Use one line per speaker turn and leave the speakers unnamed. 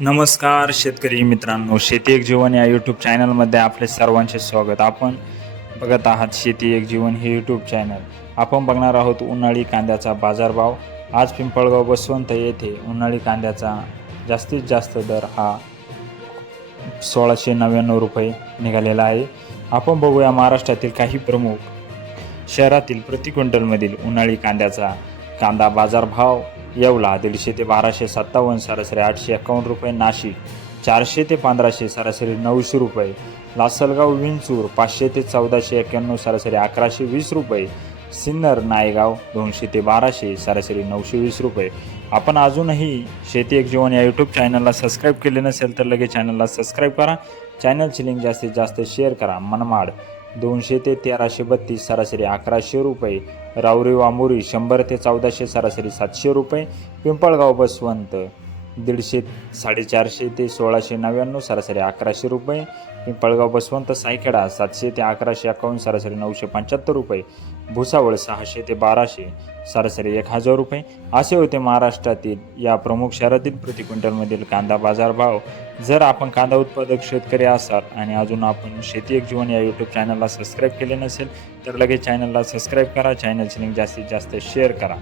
नमस्कार शेतकरी मित्रांनो शेती एक जीवन या यूट्यूब चॅनलमध्ये आपले सर्वांचे स्वागत. आपण बघत आहात शेती एक जीवन हे यूट्यूब चॅनल आपण बघणार आहोत उन्हाळी कांद्याचा बाजारभाव. आज पिंपळगाव बसवंत येथे उन्हाळी कांद्याचा जास्तीत जास्त दर हा सोळाशे नव्याण्णव रुपये निघालेला आहे. आपण बघूया महाराष्ट्रातील काही प्रमुख शहरातील प्रति क्विंटलमधील उन्हाळी कांद्याचा कांदा बाजारभाव. येवला दीडशे ते बाराशे सत्तावन्न सरासरी आठशे एकावन्न रुपये नाशिक चारशे ते पंधराशे सरासरी नऊशे रुपये लासलगाव विंचूर पाचशे ते चौदाशे एक्क्याण्णव सरासरी अकराशे वीस रुपये सिन्नर नायगाव दोनशे ते बाराशे सरासरी नऊशे वीस रुपये. आपण अजूनही शेती एक जीवन या यूट्यूब चॅनलला सबस्क्राईब केले नसेल तर लगेच चॅनलला सबस्क्राईब करा. चॅनलची लिंक जास्तीत जास्त शेअर करा. मनमाड दोनशे ते तेराशे बत्तीस सरासरी अकराशे रुपये रावरी वामुरी शंभर ते चौदाशे सरासरी सातशे रुपये पिंपळगाव बसवंत. दीडशे साडेचारशे ते सोळाशे नव्याण्णव सरासरी अकराशे रुपये. पिंपळगाव बसवंत सायखेडा सातशे ते अकराशे अकावन्न सरासरी नऊशे पंच्याहत्तर रुपये. भुसावळ सहाशे ते बाराशे सरासरी एक हजार रुपये. असे होते महाराष्ट्रातील या प्रमुख शहरातील प्रति क्विंटलमधील कांदा बाजारभाव. जर आपण कांदा उत्पादक शेतकरी असाल आणि अजून आपण शेती एक जीवन या यूट्यूब चॅनलला सबस्क्राईब केले नसेल तर लगेच चॅनलला सबस्क्राईब करा. चॅनलची लिंक जास्तीत जास्त शेअर करा.